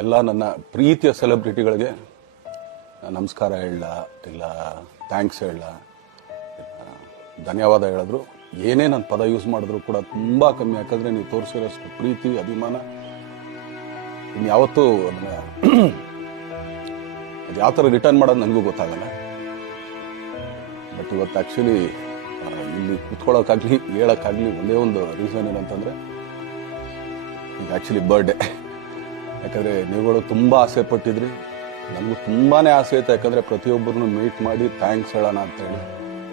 ಎಲ್ಲ ನನ್ನ ಪ್ರೀತಿಯ ಸೆಲೆಬ್ರಿಟಿಗಳಿಗೆ ನಮಸ್ಕಾರ ಹೇಳ ಇಲ್ಲ ಥ್ಯಾಂಕ್ಸ್ ಹೇಳ ಧನ್ಯವಾದ ಹೇಳಿದ್ರು ಏನೇ ನನ್ನ ಪದ ಯೂಸ್ ಮಾಡಿದ್ರು ಕೂಡ ತುಂಬ ಕಮ್ಮಿ. ಯಾಕಂದರೆ ನೀವು ತೋರಿಸಿರೋಷ್ಟು ಪ್ರೀತಿ ಅಭಿಮಾನ ಇನ್ಯಾವತ್ತೂ ಅದನ್ನ ಅದು ಯಾವ ಥರ ರಿಟರ್ನ್ ಮಾಡೋದು ನನಗೂ ಗೊತ್ತಾಗಲ್ಲ. ಬಟ್ ಇವತ್ತು ಆ್ಯಕ್ಚುಲಿ ಇಲ್ಲಿ ಕುತ್ಕೊಳ್ಳೋಕ್ಕಾಗಲಿ ಹೇಳೋಕ್ಕಾಗಲಿ ಒಂದೇ ಒಂದು ರೀಸನ್ ಏನಂತಂದರೆ ಇದು ಆ್ಯಕ್ಚುಲಿ ಬರ್ಡೇ. ಯಾಕಂದರೆ ನೀವುಗಳು ತುಂಬ ಆಸೆ ಪಟ್ಟಿದ್ರಿ, ನನಗೂ ತುಂಬಾ ಆಸೆ ಇತ್ತು. ಯಾಕಂದರೆ ಪ್ರತಿಯೊಬ್ಬರನ್ನು ಮೀಟ್ ಮಾಡಿ ಥ್ಯಾಂಕ್ಸ್ ಹೇಳೋಣ ಅಂತೇಳಿ.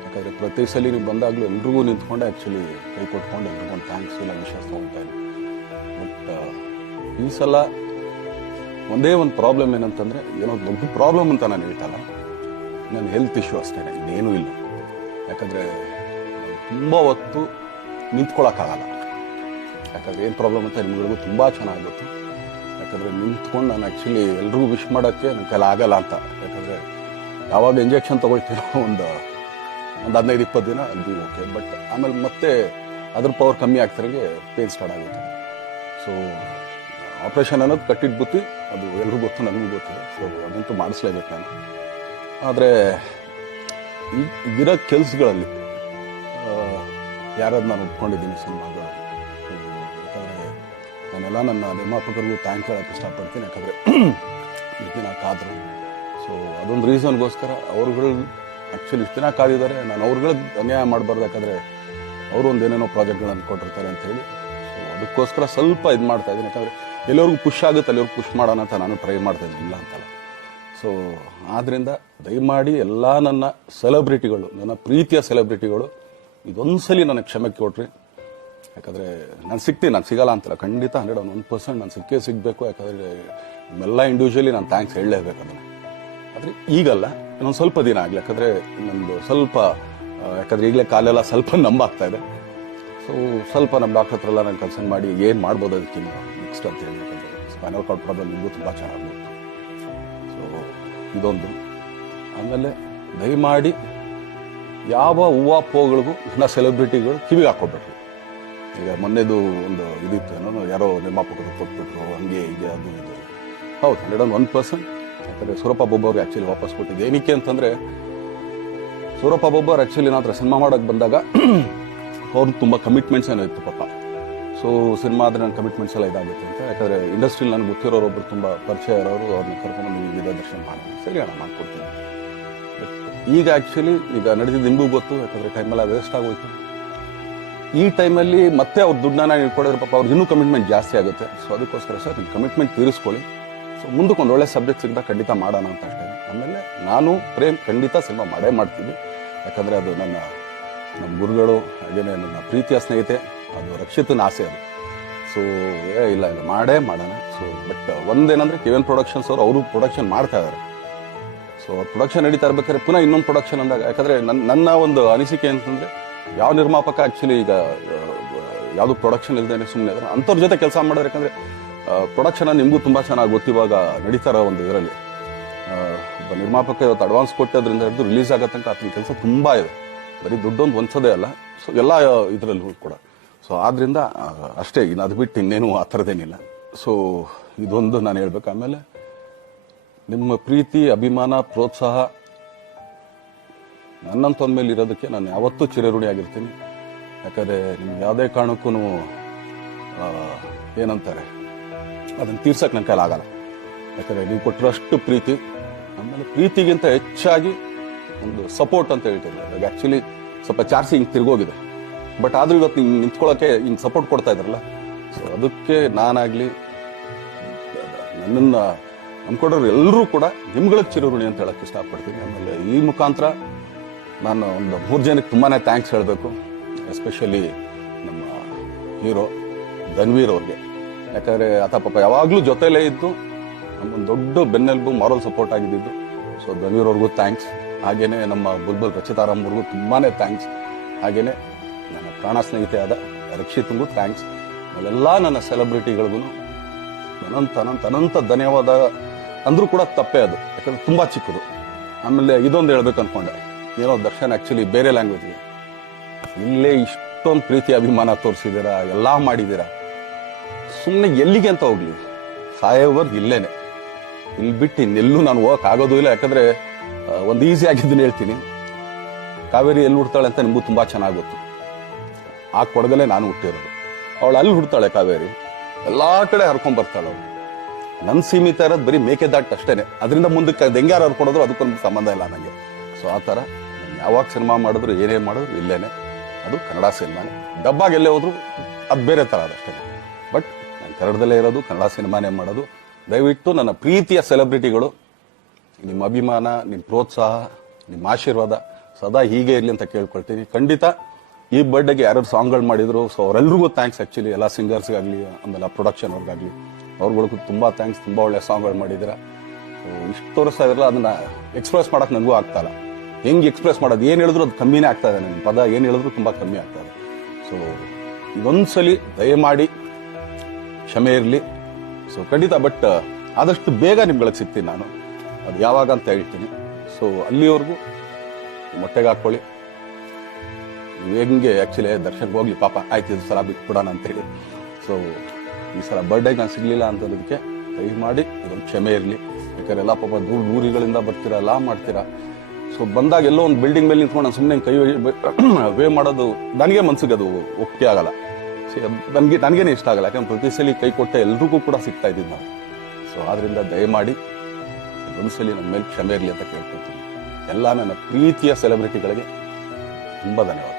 ಯಾಕಂದರೆ ಪ್ರತಿ ಸಲ ನೀವು ಬಂದಾಗಲೂ ಎಲ್ರಿಗೂ ನಿಂತ್ಕೊಂಡೆ ಆ್ಯಕ್ಚುಲಿ ಕೈ ಕೊಟ್ಕೊಂಡು ಎಲ್ರಿಗೊಂದು ಥ್ಯಾಂಕ್ಸ್ ಇಲ್ಲ ವಿಷಯ ತೊಗೊಳ್ತಾ ಇದ್ದೆ. ಬಟ್ ಈ ಸಲ ಒಂದೇ ಒಂದು ಪ್ರಾಬ್ಲಮ್ ಏನಂತಂದರೆ, ಏನೋ ದೊಡ್ಡ ಪ್ರಾಬ್ಲಮ್ ಅಂತ ನಾನು ಹೇಳ್ತಲ್ಲ, ನನ್ನ ಹೆಲ್ತ್ ಇಶ್ಯೂ ಅಷ್ಟೇ, ಇನ್ನೇನೂ ಇಲ್ಲ. ಯಾಕಂದರೆ ತುಂಬ ಹೊತ್ತು ನಿಂತ್ಕೊಳ್ಳೋಕ್ಕಾಗಲ್ಲ. ಯಾಕಂದರೆ ಏನು ಪ್ರಾಬ್ಲಮ್ ಅಂತ ನಿಮ್ಗಳಿಗೂ ತುಂಬ ಚೆನ್ನಾಗಿ ಗೊತ್ತು. ಯಾಕಂದರೆ ನಿಂತ್ಕೊಂಡು ನಾನು ಆ್ಯಕ್ಚುಲಿ ಎಲ್ರಿಗೂ ವಿಶ್ ಮಾಡೋಕ್ಕೆ ನನ್ನ ಕೈಲಿ ಆಗಲ್ಲ ಅಂತ. ಯಾಕಂದರೆ ಯಾವಾಗ ಇಂಜೆಕ್ಷನ್ ತೊಗೊಳ್ತೀನೋ ಒಂದು 15-20 ದಿನ ಅದು ಓಕೆ. ಬಟ್ ಆಮೇಲೆ ಮತ್ತೆ ಅದ್ರ ಪವರ್ ಕಮ್ಮಿ ಆಗ್ತಿರಂಗೆ ಪೇನ್ ಸ್ಟಾರ್ಟ್ ಆಗುತ್ತೆ. ಸೊ ಆಪ್ರೇಷನ್ ಅನ್ನೋದು ಕಟ್ಟಿಟ್ಟು ಬುತ್ತಿ, ಅದು ಎಲ್ರಿಗೂ ಗೊತ್ತು, ನನಗೂ ಗೊತ್ತಿದೆ. ಸೊ ಅದಂತೂ ಮಾಡಿಸ್ಲೇಬೇಕು ನಾನು. ಆದರೆ ಈಗಿರೋ ಕೆಲಸಗಳಲ್ಲಿ ಯಾರಾದ್ರು ನಾನು ಒಪ್ಕೊಂಡಿದ್ದೀನಿ ಸಿನಿಮಾಗಳು. ಯಾಕಂದರೆ ನಾನೆಲ್ಲ ನನ್ನ ನಿರ್ಮಾಪಕರಿಗೂ ಥ್ಯಾಂಕ್ ಹೇಳೋಕ್ಕೆ ಇಷ್ಟಪಡ್ತೀನಿ. ಯಾಕಂದರೆ ಇಷ್ಟು ದಿನ ಕಾದರು. ಸೊ ಅದೊಂದು ರೀಸನ್ಗೋಸ್ಕರ ಅವ್ರುಗಳು ಆ್ಯಕ್ಚುಲಿ ಇಷ್ಟು ದಿನ ಕಾದಿದ್ದಾರೆ. ನಾನು ಅವ್ರುಗಳಿಗೆ ಅನ್ಯಾಯ ಮಾಡಬಾರ್ದು. ಯಾಕಂದರೆ ಅವರು ಒಂದು ಏನೇನೋ ಪ್ರಾಜೆಕ್ಟ್ಗಳನ್ನು ಕೊಟ್ಟಿರ್ತಾರೆ ಅಂತೇಳಿ. ಸೊ ಅದಕ್ಕೋಸ್ಕರ ಸ್ವಲ್ಪ ಇದು ಮಾಡ್ತಾಯಿದ್ದೀನಿ. ಯಾಕಂದರೆ ಎಲ್ಲರಿಗೂ ಪುಷ್ ಆಗುತ್ತೆ ಅಲ್ಲಿವ್ರಿಗೆ ಪುಷ್ ಮಾಡೋಣ ಅಂತ ನಾನು ಟ್ರೈ ಮಾಡ್ತಾಯಿದ್ದೀನಿ, ಇಲ್ಲ ಅಂತಲ್ಲ. ಸೊ ಆದ್ದರಿಂದ ದಯಮಾಡಿ ಎಲ್ಲ ನನ್ನ ಸೆಲೆಬ್ರಿಟಿಗಳು, ನನ್ನ ಪ್ರೀತಿಯ ಸೆಲೆಬ್ರಿಟಿಗಳು, ಇದೊಂದ್ಸಲಿ ನನಗೆ ಕ್ಷಮೆ ಕೊಟ್ರಿ. ಯಾಕಂದರೆ ನಾನು ಸಿಗ್ತೀನಿ, ನಾನು ಸಿಗಲ್ಲ ಅಂತಲ್ಲ, ಖಂಡಿತ 101% ನಾನು ಸಿಗಬೇಕು. ಯಾಕಂದರೆ ನಮ್ಮೆಲ್ಲ ಇಂಡಿವಿಜುವಲಿ ನಾನು ಥ್ಯಾಂಕ್ಸ್ ಹೇಳಲೇಬೇಕು ಅದನ್ನು. ಆದರೆ ಈಗಲ್ಲ, ಇನ್ನೊಂದು ಸ್ವಲ್ಪ ದಿನ ಆಗಲಿ. ಯಾಕಂದರೆ ನಮ್ಮದು ಸ್ವಲ್ಪ ಯಾಕಂದರೆ ಈಗಲೇ ಕಾಲೆಲ್ಲ ಸ್ವಲ್ಪ ನಂಬಾಗ್ತಾ ಇದೆ. ಸೊ ಸ್ವಲ್ಪ ನಮ್ಮ ಡಾಕ್ಟರ್ ಹತ್ರ ಎಲ್ಲ ನಾನು ಕನ್ಸಲ್ಟ್ ಮಾಡಿ ಏನು ಮಾಡ್ಬೋದು ಅದಕ್ಕಿಂತ ನೆಕ್ಸ್ಟ್ ಅಂತ ಹೇಳಿ. ಯಾಕಂದರೆ ಸ್ಪೈನಲ್ ಕಾರ್ಡ್ ಪ್ರಾಬ್ಲಮ್ ನಿಮಗೂ ತುಂಬ ಚೆನ್ನಾಗಿ ಗೊತ್ತು. ಸೊ ಇದೊಂದು. ಆಮೇಲೆ ದಯಮಾಡಿ ಯಾವ ಹೂವು ಪೋಗಳಿಗೂ ನನ್ನ ಸೆಲೆಬ್ರಿಟಿಗಳು ಕಿವಿಗೆ ಹಾಕ್ಕೊಬೇಡ್ರಿ. ಈಗ ಮೊನ್ನೆದು ಒಂದು ಇದಿತ್ತು, ಏನೋ ಯಾರೋ ನಿರ್ಮಾಪಕರು ಕೊಟ್ಬಿಟ್ರು, ಹಂಗೆ ಹೀಗೆ ಅದು ಇದು. ಹೌದು, 101%. ಯಾಕಂದರೆ ಸೂರಪ್ಪ ಬೊಬ್ಬವ್ರಿಗೆ ಆ್ಯಕ್ಚುಲಿ ವಾಪಸ್ ಕೊಟ್ಟಿದ್ದೆ. ಏನಕ್ಕೆ ಅಂತಂದರೆ, ಸೂರಪ್ಪ ಬೊಬ್ಬರು ಆ್ಯಕ್ಚುಲಿ ನಾನು ಹತ್ರ ಸಿನಿಮಾ ಮಾಡೋಕ್ಕೆ ಬಂದಾಗ ಅವ್ರು ತುಂಬ ಕಮಿಟ್ಮೆಂಟ್ಸ್ ಏನೋ ಇತ್ತು ಪಾಪ. ಸೊ ಸಿನಿಮಾ ಆದರೆ ನನ್ನ ಕಮಿಟ್ಮೆಂಟ್ಸ್ ಎಲ್ಲ ಇದಾಗುತ್ತೆ ಅಂತ. ಯಾಕಂದರೆ ಇಂಡಸ್ಟ್ರಿಲಿ ನನಗೆ ಗೊತ್ತಿರೋರೊಬ್ಬರು ತುಂಬ ಪರಿಚಯ ಇರೋರು, ಅವ್ರನ್ನ ಕರ್ಕೊಂಡು ನೀವು ವಿಧ ದರ್ಶನ ಮಾಡೋಣ, ಸರಿ ಅಣ್ಣ ಮಾಡ್ಕೊಡ್ತೀನಿ. ಬಟ್ ಈಗ ಆ್ಯಕ್ಚುಲಿ ಈಗ ನಡೆದಿದ್ದು ನಿಮಗೂ ಗೊತ್ತು. ಯಾಕಂದರೆ ಟೈಮೆಲ್ಲ ವೇಸ್ಟ್ ಆಗೋಯ್ತು. ಈ ಟೈಮಲ್ಲಿ ಮತ್ತೆ ಅವ್ರ ದುಡ್ಡನ್ನ ನೀವು ಕೊಡೋದ್ರ ಪಾಪ ಅವ್ರಿಗೆ ಇನ್ನೂ ಕಮಿಟ್ಮೆಂಟ್ ಜಾಸ್ತಿ ಆಗುತ್ತೆ. ಸೊ ಅದಕ್ಕೋಸ್ಕರ ಸರ್ ನಿಮ್ಮ ಕಮಿಟ್ಮೆಂಟ್ ತೀರಿಸ್ಕೊಳ್ಳಿ. ಸೊ ಮುಂದಕ್ಕೆ ಒಂದು ಒಳ್ಳೆ ಸಬ್ಜೆಕ್ಟ್ ಸಿಗ್ದಾಗ ಖಂಡಿತ ಮಾಡೋಣ ಅಂತ ಅಷ್ಟೇ. ಆಮೇಲೆ ನಾನು ಪ್ರೇಮ್ ಖಂಡಿತ ಸಿನಿಮಾ ಮಾಡೇ ಮಾಡ್ತೀನಿ. ಯಾಕಂದರೆ ಅದು ನಮ್ಮ ಗುರುಗಳು, ಹಾಗೇನೆ ನನ್ನ ಪ್ರೀತಿಯ ಸ್ನೇಹಿತೆ, ಅದು ರಕ್ಷಿತನ ಆಸೆ ಅದು. ಸೊ ಇಲ್ಲ ಮಾಡೇ ಮಾಡೋಣ. ಸೊ ಬಟ್ ಒಂದೇನಂದರೆ KVN ಪ್ರೊಡಕ್ಷನ್ಸ್ ಅವರು ಪ್ರೊಡಕ್ಷನ್ ಮಾಡ್ತಾ ಇದ್ದಾರೆ. ಸೊ ಪ್ರೊಡಕ್ಷನ್ ನಡೀತಾ ಇರ್ಬೇಕಾದ್ರೆ ಪುನಃ ಇನ್ನೊಂದು ಪ್ರೊಡಕ್ಷನ್ ಅಂದಾಗ, ಯಾಕಂದರೆ ನನ್ನ ಒಂದು ಅನಿಸಿಕೆ ಅಂತಂದರೆ, ಯಾವ ನಿರ್ಮಾಪಕ ಆ್ಯಕ್ಚುಲಿ ಈಗ ಯಾವುದು ಪ್ರೊಡಕ್ಷನ್ ಇಲ್ಲದೇ ಸುಮ್ಮನೆ ಅದರ ಅಂಥವ್ರ ಜೊತೆ ಕೆಲಸ ಮಾಡೋರು. ಯಾಕಂದರೆ ಪ್ರೊಡಕ್ಷನ್ ನಿಮಗೂ ತುಂಬ ಚೆನ್ನಾಗಿ ಗೊತ್ತಿವಾಗ ನಡೀತಾ ಇರೋ ಒಂದು ಇದರಲ್ಲಿ ಒಬ್ಬ ನಿರ್ಮಾಪಕ ಇವತ್ತು ಅಡ್ವಾನ್ಸ್ ಕೊಟ್ಟೋದ್ರಿಂದ ಹಿಡಿದು ರಿಲೀಸ್ ಆಗೋ ತನಕ ಆತನ ಕೆಲಸ ತುಂಬ ಇದೆ. ಬರೀ ದುಡ್ಡೊಂದು ಹೊಂಚೋದೇ ಅಲ್ಲ, ಸೊ ಎಲ್ಲ ಇದರಲ್ಲೂ ಕೂಡ. ಸೊ ಆದ್ದರಿಂದ ಅಷ್ಟೇ, ಇನ್ನು ಅದು ಬಿಟ್ಟು ಇನ್ನೇನು ಆ ಥರದ್ದೇನಿಲ್ಲ. ಸೊ ಇದೊಂದು ನಾನು ಹೇಳ್ಬೇಕು. ಆಮೇಲೆ ನಿಮ್ಮ ಪ್ರೀತಿ, ಅಭಿಮಾನ, ಪ್ರೋತ್ಸಾಹ ನನ್ನಂತೊಂದ ಮೇಲೆ ಇರೋದಕ್ಕೆ ನಾನು ಯಾವತ್ತೂ ಚಿರಋಣಿಯಾಗಿರ್ತೀನಿ. ಯಾಕಂದರೆ ನಿಮ್ಗೆ ಯಾವುದೇ ಕಾರಣಕ್ಕೂ ಏನಂತಾರೆ ಅದನ್ನು ತೀರ್ಸೋಕ್ಕೆ ನನ್ನ ಕೈಲಾಗಲ್ಲ. ಯಾಕಂದರೆ ನೀವು ಕೊಟ್ಟಿರೋಷ್ಟು ಪ್ರೀತಿ, ಆಮೇಲೆ ಪ್ರೀತಿಗಿಂತ ಹೆಚ್ಚಾಗಿ ಒಂದು ಸಪೋರ್ಟ್ ಅಂತ ಹೇಳ್ತೀನಿ. ಇವಾಗ ಆ್ಯಕ್ಚುಲಿ ಸ್ವಲ್ಪ ಚಾರ್ಜ್ ಹಿಂಗೆ ತಿರುಗೋಗಿದೆ. ಬಟ್ ಆದರೂ ಇವತ್ತು ಹಿಂಗೆ ನಿಂತ್ಕೊಳ್ಳೋಕ್ಕೆ ಹಿಂಗೆ ಸಪೋರ್ಟ್ ಕೊಡ್ತಾ ಇದ್ದಾರಲ್ಲ, ಸೊ ಅದಕ್ಕೆ ನಾನಾಗಲಿ ನನ್ನನ್ನು ನಂಬ್ಕೊಡೋರು ಎಲ್ಲರೂ ಕೂಡ ನಿಮ್ಗಳಿಗೆ ಚಿರಋಣಿ ಅಂತ ಹೇಳೋಕ್ಕೆ ಇಷ್ಟಪಡ್ತೀನಿ. ಆಮೇಲೆ ಈ ಮುಖಾಂತರ ನಾನು ಒಂದು 3 ಜನಕ್ಕೆ ತುಂಬಾ ಥ್ಯಾಂಕ್ಸ್ ಹೇಳಬೇಕು. ಎಸ್ಪೆಷಲಿ ನಮ್ಮ ಹೀರೋ ಧನ್ವೀರ್ ಅವ್ರಿಗೆ. ಯಾಕಂದರೆ ಆತ ಪಾಪ ಯಾವಾಗಲೂ ಜೊತೆಲೇ ಇದ್ದು ನಮ್ಮೊಂದು ದೊಡ್ಡ ಬೆನ್ನೆಲುಬು, ಮಾರಲ್ ಸಪೋರ್ಟ್ ಆಗಿದ್ದು. ಸೊ ಧನ್ವೀರ್ ಅವ್ರಿಗೂ ಥ್ಯಾಂಕ್ಸ್. ಹಾಗೆಯೇ ನಮ್ಮ ಬುಲ್ಬುಲ್ ರಚಿತಾರಾಮ್ವ್ರಿಗೂ ತುಂಬಾ ಥ್ಯಾಂಕ್ಸ್. ಹಾಗೆಯೇ ನನ್ನ ಪ್ರಾಣ ಸ್ನೇಹಿತೆ ಆದ ರಕ್ಷಿತ್ಗೂ ಥ್ಯಾಂಕ್ಸ್. ಅಲ್ಲೆಲ್ಲ ನನ್ನ ಸೆಲೆಬ್ರಿಟಿಗಳಿಗೂ ಅನಂತ ಧನ್ಯವಾದ ಅಂದರೂ ಕೂಡ ತಪ್ಪೇ ಅದು. ಯಾಕಂದರೆ ತುಂಬ ಚಿಕ್ಕದು. ಆಮೇಲೆ ಇದೊಂದು ಹೇಳ್ಬೇಕು ಅಂದ್ಕೊಂಡೆ, ಏನೋ ದರ್ಶನ್ ಆ್ಯಕ್ಚುಲಿ ಬೇರೆ ಲ್ಯಾಂಗ್ವೇಜ್ಗೆ ಇಲ್ಲೇ ಇಷ್ಟೊಂದು ಪ್ರೀತಿ ಅಭಿಮಾನ ತೋರಿಸಿದ್ದೀರಾ, ಎಲ್ಲ ಮಾಡಿದ್ದೀರಾ, ಸುಮ್ಮನೆ ಎಲ್ಲಿಗೆ ಅಂತ ಹೋಗ್ಲಿ. ಸಾಯೋವರೆಗೂ ಇಲ್ಲೇನೆ, ಇಲ್ಲಿ ಬಿಟ್ಟು ಇನ್ನೆಲ್ಲೂ ನಾನು ಹೋಗಕ್ ಆಗೋದು ಇಲ್ಲ. ಯಾಕಂದ್ರೆ ಒಂದು ಈಸಿ ಆಗಿದ್ದನ್ನು ಹೇಳ್ತೀನಿ, ಕಾವೇರಿ ಎಲ್ಲಿ ಹುಡ್ತಾಳೆ ಅಂತ ನಿಮಗೂ ತುಂಬಾ ಚೆನ್ನಾಗಿ ಗೊತ್ತು. ಆ ಕೊಡಗಲ್ಲೇ ನಾನು ಹುಟ್ಟಿರೋದು, ಅವಳು ಅಲ್ಲಿ ಹುಡ್ತಾಳೆ ಕಾವೇರಿ, ಎಲ್ಲಾ ಕಡೆ ಹರ್ಕೊಂಡ್ ಬರ್ತಾಳೆ ಅವಳು. ನನ್ ಸೀಮಿತ ಇರೋದು ಬರೀ ಮೇಕೆದಾಟ್ ಅಷ್ಟೇನೆ, ಅದರಿಂದ ಮುಂದಕ್ಕೆ ಅದು ಹೆಂಗ್ಯಾರು ಹರ್ಕೊಡೋದ್ರು ಅದಕ್ಕೊಂದು ಸಂಬಂಧ ಇಲ್ಲ ನನಗೆ. ಸೊ ಆ ಥರ ಯಾವಾಗ ಸಿನಿಮಾ ಮಾಡಿದ್ರು ಏನೇ ಮಾಡಿದ್ರು ಇಲ್ಲೇನೆ, ಅದು ಕನ್ನಡ ಸಿನಿಮಾನೇ. ಡಬ್ಬಾಗ ಎಲ್ಲೇ ಹೋದ್ರು ಅದು ಬೇರೆ ಥರ ಅದಷ್ಟೇ. ಬಟ್ ನಾನು ಕನ್ನಡದಲ್ಲೇ ಇರೋದು, ಕನ್ನಡ ಸಿನಿಮಾನೇ ಮಾಡೋದು. ದಯವಿಟ್ಟು ನನ್ನ ಪ್ರೀತಿಯ ಸೆಲೆಬ್ರಿಟಿಗಳು, ನಿಮ್ಮ ಅಭಿಮಾನ, ನಿಮ್ಮ ಪ್ರೋತ್ಸಾಹ, ನಿಮ್ಮ ಆಶೀರ್ವಾದ ಸದಾ ಹೀಗೆ ಇರಲಿ ಅಂತ ಕೇಳ್ಕೊಳ್ತೀನಿ. ಖಂಡಿತ ಈ ಬರ್ಡೇಗೆ ಯಾರು ಸಾಂಗ್ಗಳು ಮಾಡಿದ್ರು, ಸೊ ಅವರೆಲ್ರಿಗೂ ಥ್ಯಾಂಕ್ಸ್. ಆ್ಯಕ್ಚುಲಿ ಎಲ್ಲ ಸಿಂಗರ್ಸ್ಗಾಗಲಿ, ಆಮೇಲೆ ಪ್ರೊಡಕ್ಷನ್ ಅವ್ರಿಗಾಗಲಿ, ಅವ್ರುಗಳಿಗೂ ತುಂಬ ಥ್ಯಾಂಕ್ಸ್. ತುಂಬ ಒಳ್ಳೆ ಸಾಂಗ್ಗಳು ಮಾಡಿದ್ದೀರಾ. ಸೊ ಇಷ್ಟು ತೋರಿಸ್ತಾ ಇದ್ರಲ್ಲ, ಅದನ್ನ ಎಕ್ಸ್ಪ್ರೆಸ್ ಮಾಡೋಕೆ ನನಗೂ ಆಗ್ತಾಯಿಲ್ಲ. ಹೆಂಗೆ ಎಕ್ಸ್ಪ್ರೆಸ್ ಮಾಡೋದು, ಏನು ಹೇಳಿದ್ರು ಅದು ಕಮ್ಮಿನೇ ಆಗ್ತಾ ಇದೆ. ನನ್ನ ಪದ ಏನು ಹೇಳಿದ್ರು ತುಂಬ ಕಮ್ಮಿ ಆಗ್ತಾ ಇದೆ. ಸೊ ಇದೊಂದ್ಸಲಿ ದಯಮಾಡಿ ಕ್ಷಮೆ ಇರಲಿ. ಸೊ ಖಂಡಿತ, ಬಟ್ ಆದಷ್ಟು ಬೇಗ ನಿಮ್ಗಳಿಗೆ ಸಿಗ್ತೀನಿ ನಾನು, ಅದು ಯಾವಾಗ ಅಂತ ಹೇಳ್ತೀನಿ. ಸೊ ಅಲ್ಲಿವರೆಗೂ ಮೊಟ್ಟೆಗೆ ಹಾಕ್ಕೊಳ್ಳಿ. ನೀವು ಹೆಂಗೆ ಆ್ಯಕ್ಚುಲಿ ದರ್ಶನ್ಗೆ ಹೋಗ್ಲಿ ಪಾಪ, ಆಯ್ತು ಇದು ಸಲ ಬಿಟ್ಬಿಡೋಣ ಅಂತೇಳಿ. ಸೊ ಈ ಸಲ ಬರ್ಡೇಗೆ ನಾನು ಸಿಗಲಿಲ್ಲ ಅಂತದಕ್ಕೆ ದಯಮಾಡಿ ಇದೊಂದು ಕ್ಷಮೆ ಇರಲಿ. ಯಾಕಂದ್ರೆ ಎಲ್ಲ ಪಾಪ ದೂರಿಗಳಿಂದ ಬರ್ತೀರಾ, ಎಲ್ಲ ಮಾಡ್ತೀರಾ. ಸೊ ಬಂದಾಗ ಎಲ್ಲೋ ಒಂದು ಬಿಲ್ಡಿಂಗ್ ಮೇಲೆ ನಿಂತ್ಕೊಂಡು ನಾನು ಸುಮ್ಮನೆ ಕೈ ವೇ ಮಾಡೋದು ನನಗೆ ಮನ್ಸಿಗೆ ಅದು ಒಪ್ಪಿಗೆ ಆಗಲ್ಲ. ನನಗೇನೆ ಇಷ್ಟ ಆಗಲ್ಲ. ಯಾಕಂದ್ರೆ ಪ್ರತಿ ಸಲ ಕೈ ಕೊಟ್ಟೆ ಎಲ್ರಿಗೂ ಕೂಡ ಸಿಗ್ತಾ ಇದ್ದೀನಿ ನಾವು. ಸೊ ಆದ್ರಿಂದ ದಯಮಾಡಿ ಒಂದ್ಸಲಿ ನನ್ನ ಮೇಲೆ ಕ್ಷಮೆ ಇರಲಿ ಅಂತ ಕೇಳ್ಕೊಳ್ತೀನಿ. ಎಲ್ಲ ನನ್ನ ಪ್ರೀತಿಯ ಸೆಲೆಬ್ರಿಟಿಗಳಿಗೆ ತುಂಬ ಧನ್ಯವಾದ.